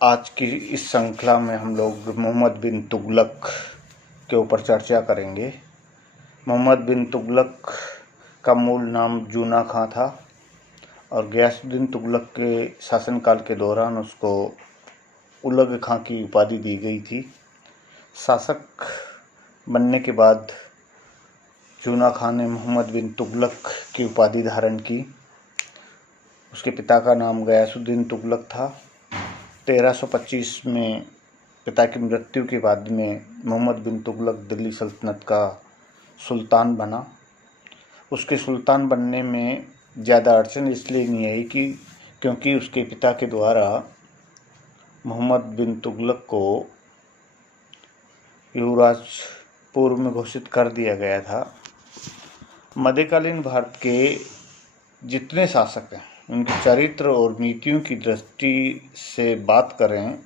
आज की इस श्रृंखला में हम लोग मोहम्मद बिन तुगलक के ऊपर चर्चा करेंगे। मोहम्मद बिन तुगलक का मूल नाम जूना खां था और गयासुद्दीन तुगलक के शासनकाल के दौरान उसको उलग खां की उपाधि दी गई थी। शासक बनने के बाद जूना खां ने मोहम्मद बिन तुगलक की उपाधि धारण की। उसके पिता का नाम गयासुद्दीन तुगलक था। 1325 में पिता की मृत्यु के बाद में मोहम्मद बिन तुगलक दिल्ली सल्तनत का सुल्तान बना। उसके सुल्तान बनने में ज़्यादा अड़चन इसलिए नहीं आई क्योंकि उसके पिता के द्वारा मोहम्मद बिन तुगलक को युवराज पूर्व में घोषित कर दिया गया था। मध्यकालीन भारत के जितने शासक हैं उनके चरित्र और नीतियों की दृष्टि से बात करें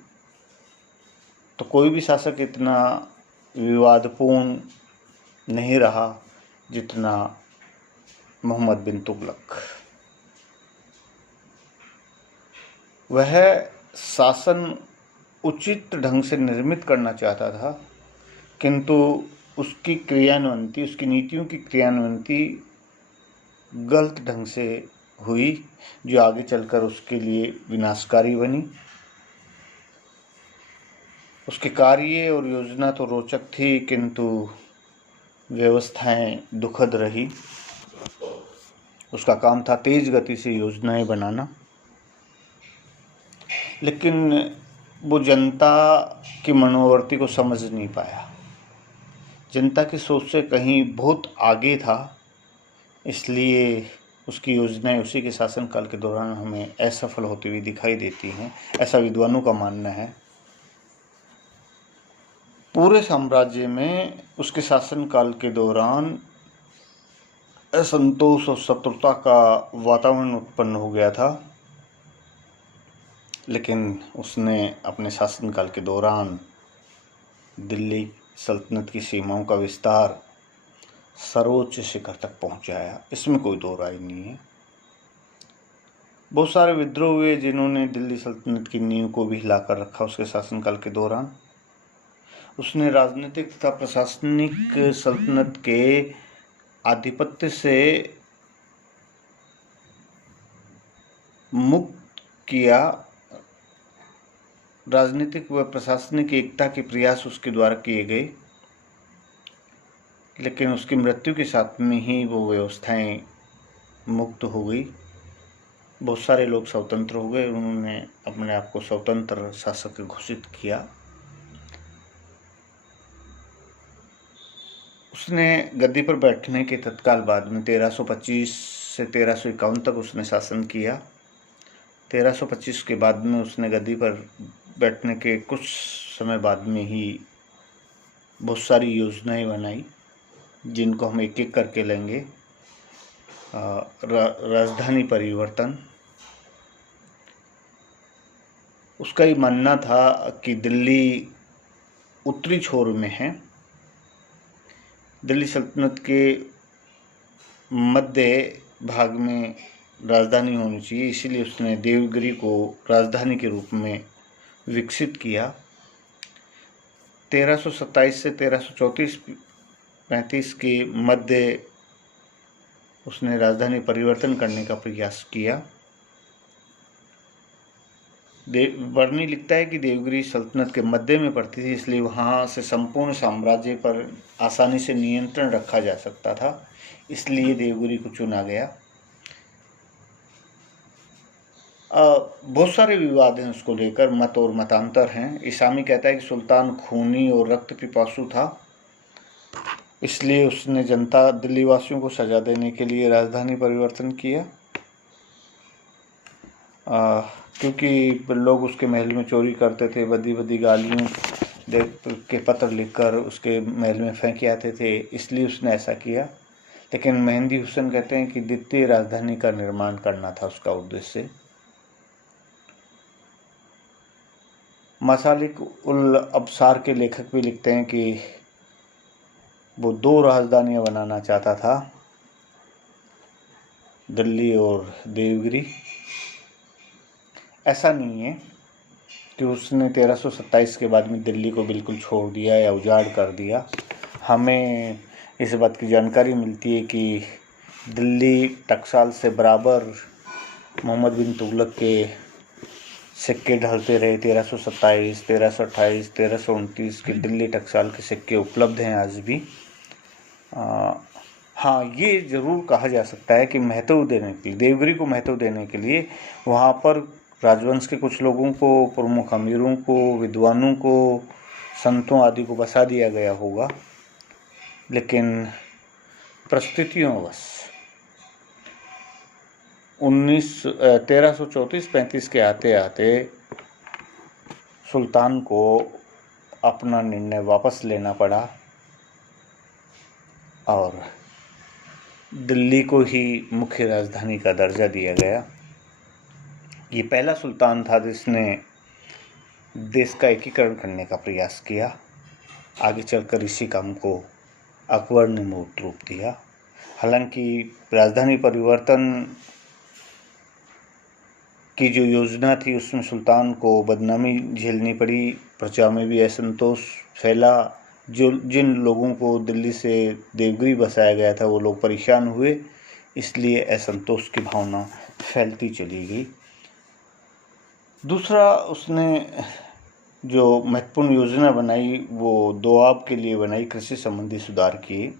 तो कोई भी शासक इतना विवादपूर्ण नहीं रहा जितना मोहम्मद बिन तुगलक। वह शासन उचित ढंग से निर्मित करना चाहता था, किंतु उसकी नीतियों की क्रियान्वयन गलत ढंग से हुई, जो आगे चलकर उसके लिए विनाशकारी बनी। उसके कार्य और योजना तो रोचक थी, किंतु व्यवस्थाएं दुखद रही। उसका काम था तेज गति से योजनाएं बनाना, लेकिन वो जनता की मनोवृत्ति को समझ नहीं पाया। जनता की सोच से कहीं बहुत आगे था, इसलिए उसकी योजनाएं उसी के शासनकाल के दौरान हमें असफल होती हुई दिखाई देती हैं, ऐसा विद्वानों का मानना है। पूरे साम्राज्य में उसके शासनकाल के दौरान असंतोष और शत्रुता का वातावरण उत्पन्न हो गया था, लेकिन उसने अपने शासनकाल के दौरान दिल्ली सल्तनत की सीमाओं का विस्तार सर्वोच्च शिखर तक पहुंचाया, इसमें कोई दो राय नहीं है। बहुत सारे विद्रोह हुए जिन्होंने दिल्ली सल्तनत की नींव को भी हिलाकर रखा उसके शासनकाल के दौरान। उसने राजनीतिक तथा प्रशासनिक सल्तनत के आधिपत्य से मुक्त किया। राजनीतिक व प्रशासनिक एकता के प्रयास उसके द्वारा किए गए, लेकिन उसकी मृत्यु के साथ में ही वो व्यवस्थाएं मुक्त हो गई। बहुत सारे लोग स्वतंत्र हो गए, उन्होंने अपने आप को स्वतंत्र शासक घोषित किया। उसने गद्दी पर बैठने के तत्काल बाद में 1325 से 1351 तक उसने शासन किया। 1325 के बाद में उसने गद्दी पर बैठने के कुछ समय बाद में ही बहुत सारी योजनाएं बनाई, जिनको हम एक एक करके लेंगे। राजधानी परिवर्तन। उसका ये मानना था कि दिल्ली उत्तरी छोर में है, दिल्ली सल्तनत के मध्य भाग में राजधानी होनी चाहिए, इसीलिए उसने देवगिरी को राजधानी के रूप में विकसित किया। 1327 से 1334-35 के मध्य उसने राजधानी परिवर्तन करने का प्रयास किया। बर्नी लिखता है कि देवगिरी सल्तनत के मध्य में पड़ती थी, इसलिए वहाँ से संपूर्ण साम्राज्य पर आसानी से नियंत्रण रखा जा सकता था, इसलिए देवगिरी को चुना गया। बहुत सारे विवाद हैं उसको लेकर, मत और मतांतर हैं। इसामी कहता है कि सुल्तान खूनी और रक्त पिपासु था, इसलिए उसने जनता दिल्ली वासियों को सजा देने के लिए राजधानी परिवर्तन किया। क्योंकि लोग उसके महल में चोरी करते थे, बदी गालियों के पत्र लिखकर उसके महल में फेंके आते थे, इसलिए उसने ऐसा किया। लेकिन मेहंदी हुसैन कहते हैं कि द्वितीय राजधानी का निर्माण करना था उसका उद्देश्य। मसालिक उल अबसार के लेखक भी लिखते हैं कि वो 2 राजधानियां बनाना चाहता था, दिल्ली और देवगिरी। ऐसा नहीं है, कि उसने 1327 के बाद में दिल्ली को बिल्कुल छोड़ दिया या उजाड़ कर दिया। हमें इस बात की जानकारी मिलती है कि दिल्ली टकसाल से बराबर मोहम्मद बिन तुगलक के सिक्के ढलते रहे। 1327, 1328, 1329 के दिल्ली टकसाल के सिक्के उपलब्ध हैं आज भी। हाँ, ये ज़रूर कहा जा सकता है कि महत्व देने के लिए, देवगिरी को महत्व देने के लिए वहाँ पर राजवंश के कुछ लोगों को, प्रमुख अमीरों को, विद्वानों को, संतों आदि को बसा दिया गया होगा, लेकिन परिस्थितियोंवश 1334-35 के आते आते सुल्तान को अपना निर्णय वापस लेना पड़ा और दिल्ली को ही मुख्य राजधानी का दर्जा दिया गया। ये पहला सुल्तान था जिसने देश का एकीकरण करने का प्रयास किया। आगे चलकर इसी काम को अकबर ने मूर्त रूप दिया। हालांकि राजधानी परिवर्तन की जो योजना थी उसमें सुल्तान को बदनामी झेलनी पड़ी, प्रजा में भी असंतोष फैला। जिन लोगों को दिल्ली से देवगिरी बसाया गया था वो लोग परेशान हुए, इसलिए असंतोष की भावना फैलती चली गई। दूसरा, उसने जो महत्वपूर्ण योजना बनाई वो दोआब के लिए बनाई, कृषि संबंधी सुधार किए।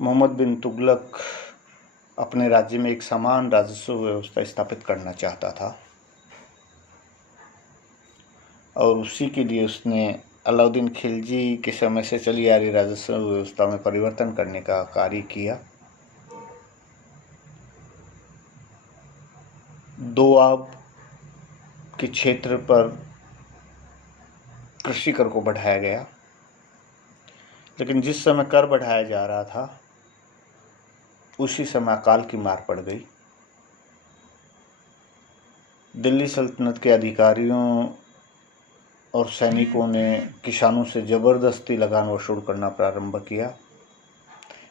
मोहम्मद बिन तुगलक अपने राज्य में एक समान राजस्व व्यवस्था स्थापित करना चाहता था और उसी के लिए उसने अलाउद्दीन खिलजी के समय से चली आ रही राजस्व व्यवस्था में परिवर्तन करने का कार्य किया। दोआब के क्षेत्र पर कृषि कर को बढ़ाया गया, लेकिन जिस समय कर बढ़ाया जा रहा था उसी समय अकाल की मार पड़ गई। दिल्ली सल्तनत के अधिकारियों और सैनिकों ने किसानों से ज़बरदस्ती लगान वसूल करना प्रारंभ किया,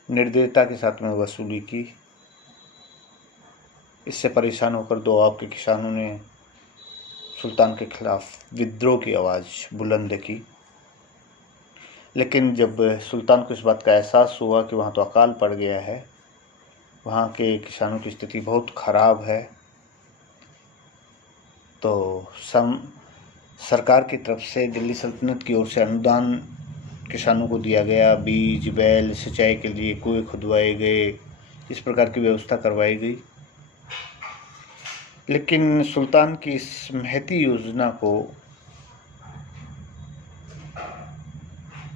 निर्दयता के साथ में वसूली की। इससे परेशान होकर दोआब के किसानों ने सुल्तान के खिलाफ विद्रोह की आवाज़ बुलंद की। लेकिन जब सुल्तान को इस बात का एहसास हुआ कि वहाँ तो अकाल पड़ गया है, वहाँ के किसानों की स्थिति बहुत खराब है, तो सरकार की तरफ से, दिल्ली सल्तनत की ओर से अनुदान किसानों को दिया गया। बीज, बैल, सिंचाई के लिए कुएं खुदवाए गए, इस प्रकार की व्यवस्था करवाई गई। लेकिन सुल्तान की इस महती योजना को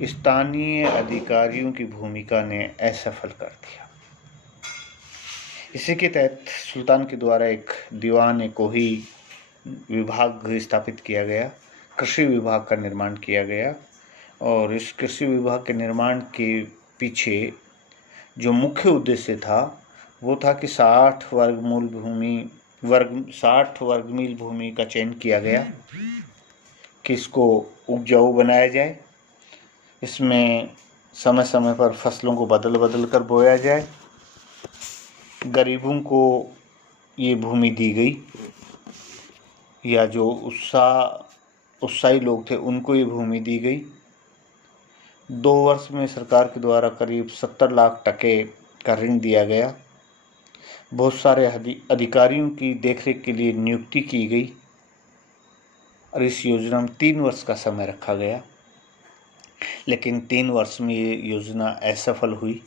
स्थानीय अधिकारियों की भूमिका ने असफल कर दिया। इसी के तहत सुल्तान के द्वारा एक दीवान-ए-कोही विभाग स्थापित किया गया, कृषि विभाग का निर्माण किया गया। और इस कृषि विभाग के निर्माण के पीछे जो मुख्य उद्देश्य था वो था कि 60 वर्ग मील भूमि का चयन किया गया कि इसको उपजाऊ बनाया जाए। इसमें समय समय पर फसलों को बदल कर बोया जाए। गरीबों को ये भूमि दी गई, या जो उत्साही लोग थे उनको ये भूमि दी गई। 2 वर्ष में सरकार के द्वारा करीब 70 लाख टके का ऋण दिया गया। बहुत सारे अधिकारियों की देखरेख के लिए नियुक्ति की गई और इस योजना में 3 वर्ष का समय रखा गया। लेकिन 3 वर्ष में ये योजना असफल हुई।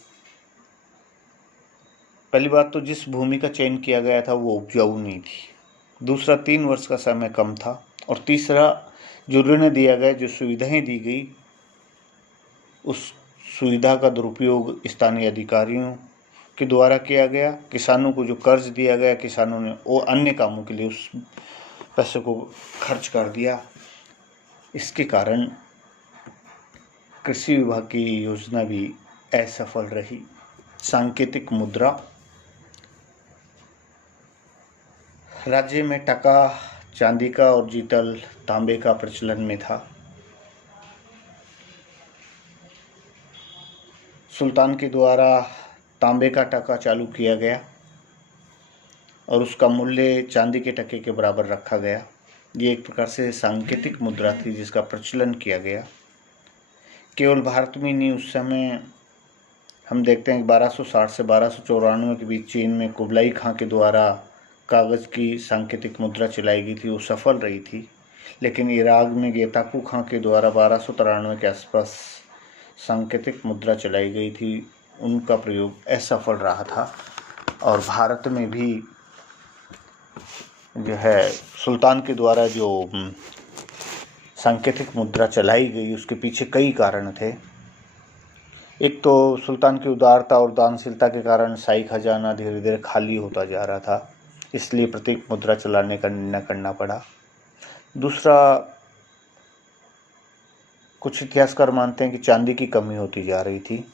पहली बात तो जिस भूमि का चयन किया गया था वो उपजाऊ नहीं थी। दूसरा, 3 वर्ष का समय कम था। और तीसरा, जो ऋण दिया गया, जो सुविधाएं दी गई, उस सुविधा का दुरुपयोग स्थानीय अधिकारियों के द्वारा किया गया। किसानों को जो कर्ज दिया गया, किसानों ने वो अन्य कामों के लिए उस पैसे को खर्च कर दिया। इसके कारण कृषि विभाग की योजना भी असफल रही। सांकेतिक मुद्रा, राज्य में टका, चांदी का और जीतल तांबे का प्रचलन में था। सुल्तान के द्वारा तांबे का टका चालू किया गया और उसका मूल्य चांदी के टके के बराबर रखा गया। ये एक प्रकार से सांकेतिक मुद्रा थी जिसका प्रचलन किया गया। केवल भारत में नहीं, उस समय हम देखते हैं कि 1260 से 1294 के बीच चीन में कुबलाई खां के द्वारा कागज़ की सांकेतिक मुद्रा चलाई गई थी, वो सफल रही थी। लेकिन इराक में गेताकू खां के द्वारा 1293 के आसपास सांकेतिक मुद्रा चलाई गई थी, उनका प्रयोग असफल रहा था। और भारत में भी जो है सुल्तान के द्वारा जो सांकेतिक मुद्रा चलाई गई उसके पीछे कई कारण थे। एक तो सुल्तान की उदारता और दानशीलता के कारण शाही खजाना धीरे धीरे खाली होता जा रहा था, इसलिए प्रतीक मुद्रा चलाने का निर्णय करना पड़ा। दूसरा, कुछ इतिहासकार मानते हैं कि चांदी की कमी होती जा रही थी,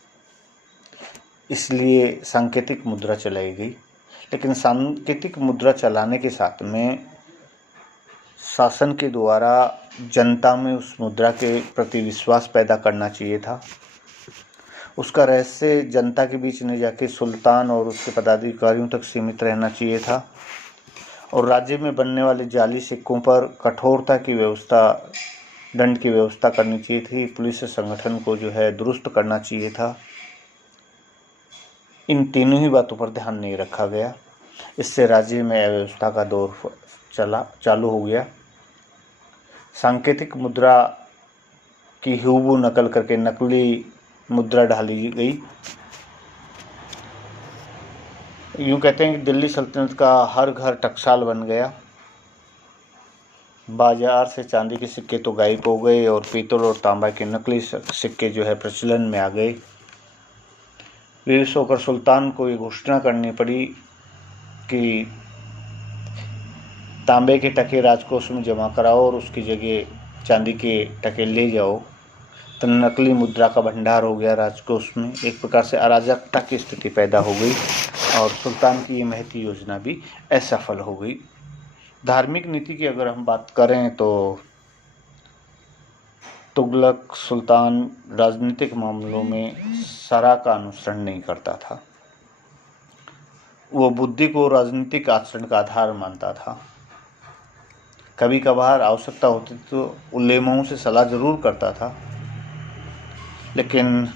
इसलिए सांकेतिक मुद्रा चलाई गई। लेकिन सांकेतिक मुद्रा चलाने के साथ में शासन के द्वारा जनता में उस मुद्रा के प्रति विश्वास पैदा करना चाहिए था। उसका रहस्य जनता के बीच नहीं जाके सुल्तान और उसके पदाधिकारियों तक सीमित रहना चाहिए था। और राज्य में बनने वाले जाली सिक्कों पर कठोरता की व्यवस्था, दंड की व्यवस्था करनी चाहिए थी। पुलिस संगठन को जो है दुरुस्त करना चाहिए था। इन तीनों ही बातों पर ध्यान नहीं रखा गया। इससे राज्य में अव्यवस्था का दौर चालू हो गया। सांकेतिक मुद्रा की हूबहू नकल करके नकली मुद्रा ढाली गई। यूँ कहते हैं कि दिल्ली सल्तनत का हर घर टकसाल बन गया। बाजार से चांदी के सिक्के तो गायब हो गए और पीतल और तांबा के नकली सिक्के जो है प्रचलन में आ गए। विवश होकर सुल्तान को ये घोषणा करनी पड़ी कि तांबे के टके राजकोष में जमा कराओ और उसकी जगह चांदी के टके ले जाओ। तो नकली मुद्रा का भंडार हो गया राजकोष में। एक प्रकार से अराजकता की स्थिति पैदा हो गई और सुल्तान की ये महती योजना भी असफल हो गई। धार्मिक नीति की अगर हम बात करें तो तुगलक सुल्तान राजनीतिक मामलों में शरअ का अनुसरण नहीं करता था। वो बुद्धि को राजनीतिक आचरण का आधार मानता था। कभी कभार आवश्यकता होती तो उलेमाओं से सलाह जरूर करता था, लेकिन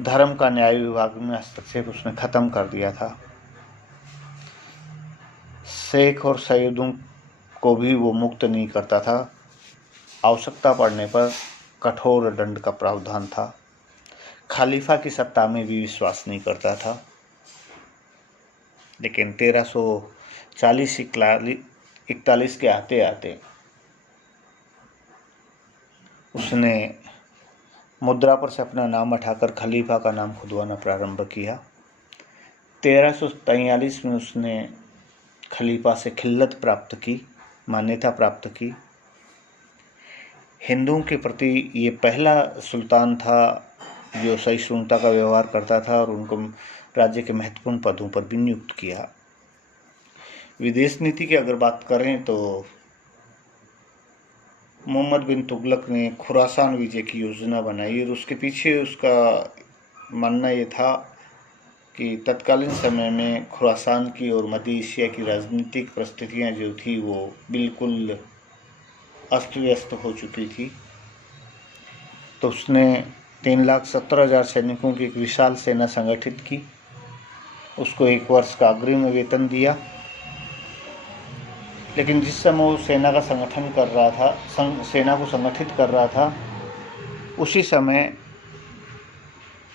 धर्म का न्याय विभाग में हस्तक्षेप उसने खत्म कर दिया था। शेख और सैयदों को भी वो मुक्त नहीं करता था। आवश्यकता पड़ने पर कठोर दंड का प्रावधान था। खलीफा की सत्ता में भी विश्वास नहीं करता था। लेकिन 1340-41 के आते आते उसने मुद्रा पर से अपना नाम हटाकर खलीफा का नाम खुदवाना प्रारंभ किया। 1343 में उसने खलीफा से खिल्लत प्राप्त की, मान्यता प्राप्त की। हिंदुओं के प्रति ये पहला सुल्तान था जो सहिष्णुता का व्यवहार करता था और उनको राज्य के महत्वपूर्ण पदों पर भी नियुक्त किया। विदेश नीति की अगर बात करें तो मोहम्मद बिन तुगलक ने खुरासान विजय की योजना बनाई और उसके पीछे उसका मानना ये था कि तत्कालीन समय में खुरासान की और मध्य एशिया की राजनीतिक परिस्थितियाँ जो थी वो बिल्कुल अस्त व्यस्त हो चुकी थी। तो उसने 3,70,000 सैनिकों की एक विशाल सेना संगठित की, उसको 1 वर्ष का अग्रिम वेतन दिया। लेकिन जिस समय वो सेना का संगठन कर रहा था, सेना को संगठित कर रहा था, उसी समय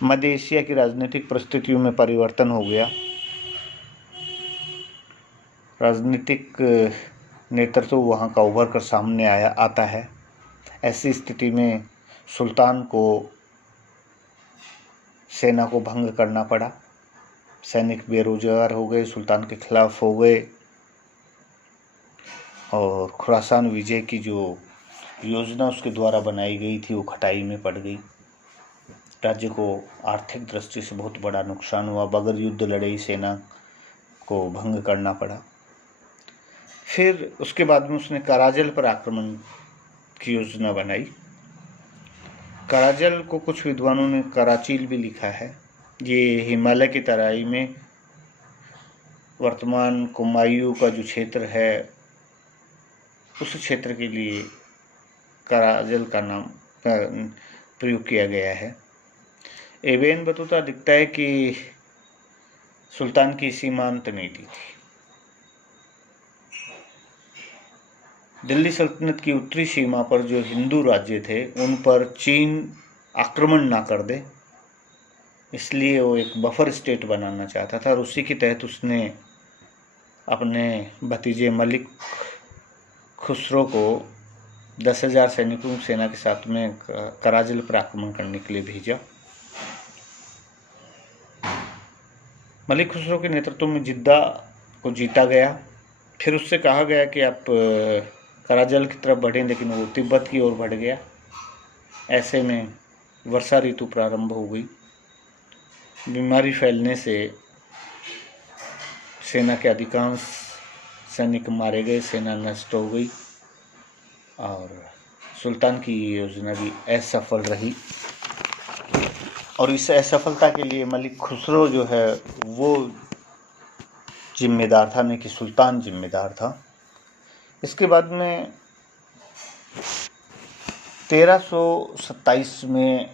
मध्य एशिया की राजनीतिक परिस्थितियों में परिवर्तन हो गया। राजनीतिक नेतृत्व वहाँ का उभर कर सामने आता है। ऐसी स्थिति में सुल्तान को सेना को भंग करना पड़ा। सैनिक बेरोजगार हो गए, सुल्तान के खिलाफ हो गए और खुरासान विजय की जो योजना उसके द्वारा बनाई गई थी वो खटाई में पड़ गई। राज्य को आर्थिक दृष्टि से बहुत बड़ा नुकसान हुआ। बगैर युद्ध लड़े ही सेना को भंग करना पड़ा। फिर उसके बाद में उसने कराजल पर आक्रमण की योजना बनाई। कराजल को कुछ विद्वानों ने कराचील भी लिखा है। ये हिमालय की तराई में वर्तमान कुमायूं का जो क्षेत्र है उस क्षेत्र के लिए कराजल का नाम प्रयोग किया गया है। एबेन बतूता दिखता है कि सुल्तान की सीमांत नीति थी। दिल्ली सल्तनत की उत्तरी सीमा पर जो हिंदू राज्य थे उन पर चीन आक्रमण ना कर दे, इसलिए वो एक बफर स्टेट बनाना चाहता था और उसी के तहत उसने अपने भतीजे मलिक खुसरो को 10,000 सैनिकों सेना के साथ में कराजल पर आक्रमण करने के लिए भेजा। मलिक खुसरो के नेतृत्व में जिद्दा को जीता गया। फिर उससे कहा गया कि आप कराजल की तरफ बढ़ें, लेकिन वो तिब्बत की ओर बढ़ गया। ऐसे में वर्षा ऋतु प्रारंभ हो गई। बीमारी फैलने से सेना के अधिकांश सैनिक मारे गए, सेना नष्ट हो गई और सुल्तान की योजना भी असफल रही। और इस असफलता के लिए मलिक खुसरो जो है वो जिम्मेदार था, नहीं कि सुल्तान जिम्मेदार था। इसके बाद में 1327 में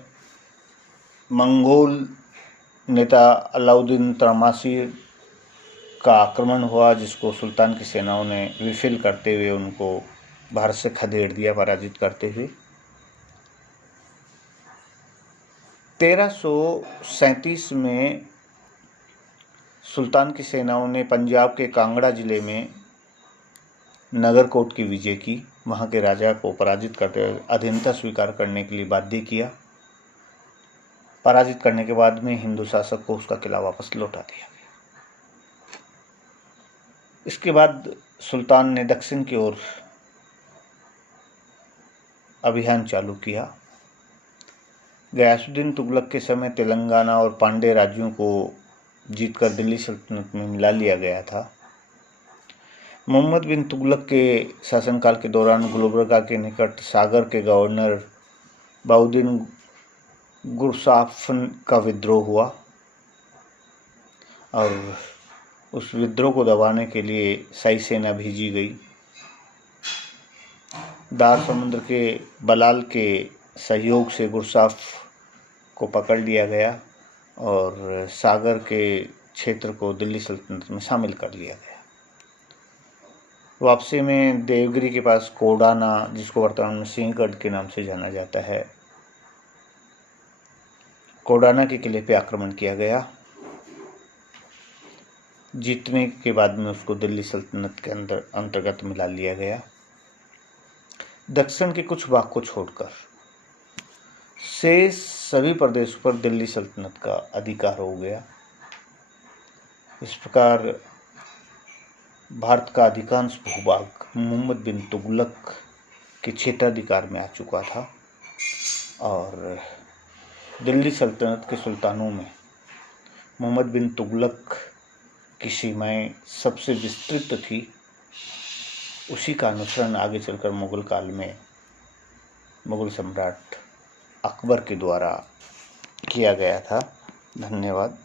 मंगोल नेता अलाउद्दीन तमाशिर का आक्रमण हुआ, जिसको सुल्तान की सेनाओं ने विफल करते हुए उनको भारत से खदेड़ दिया, पराजित करते हुए। 1337 में सुल्तान की सेनाओं ने पंजाब के कांगड़ा जिले में नगरकोट की विजय की, वहाँ के राजा को पराजित करते हुए अधीनता स्वीकार करने के लिए बाध्य किया। पराजित करने के बाद में हिंदू शासक को उसका किला वापस लौटा दिया गया। इसके बाद सुल्तान ने दक्षिण की ओर अभियान चालू किया। गयासुद्दीन तुगलक के समय तेलंगाना और पांड्य राज्यों को जीतकर दिल्ली सल्तनत में मिला लिया गया था। मोहम्मद बिन तुगलक के शासनकाल के दौरान गुलबर्गा के निकट सागर के गवर्नर बहाउद्दीन गुरसाफन का विद्रोह हुआ और उस विद्रोह को दबाने के लिए शाही सेना भेजी गई। दार समुद्र के बलाल के सहयोग से गुरसाफ को पकड़ लिया गया और सागर के क्षेत्र को दिल्ली सल्तनत में शामिल कर लिया गया। वापसी में देवगिरी के पास कोडाना, जिसको वर्तमान में सिंहगढ़ के नाम से जाना जाता है, कोडाना के किले पे आक्रमण किया गया। जीतने के बाद में उसको दिल्ली सल्तनत के अंतर्गत मिला लिया गया। दक्षिण के कुछ भाग को छोड़कर शेष सभी प्रदेशों पर दिल्ली सल्तनत का अधिकार हो गया। इस प्रकार भारत का अधिकांश भूभाग मोहम्मद बिन तुगलक के क्षेत्राधिकार में आ चुका था और दिल्ली सल्तनत के सुल्तानों में मोहम्मद बिन तुगलक की सीमाएं सबसे विस्तृत थी। उसी का अनुसरण आगे चलकर मुगल काल में मुगल सम्राट अकबर के द्वारा किया गया था। धन्यवाद।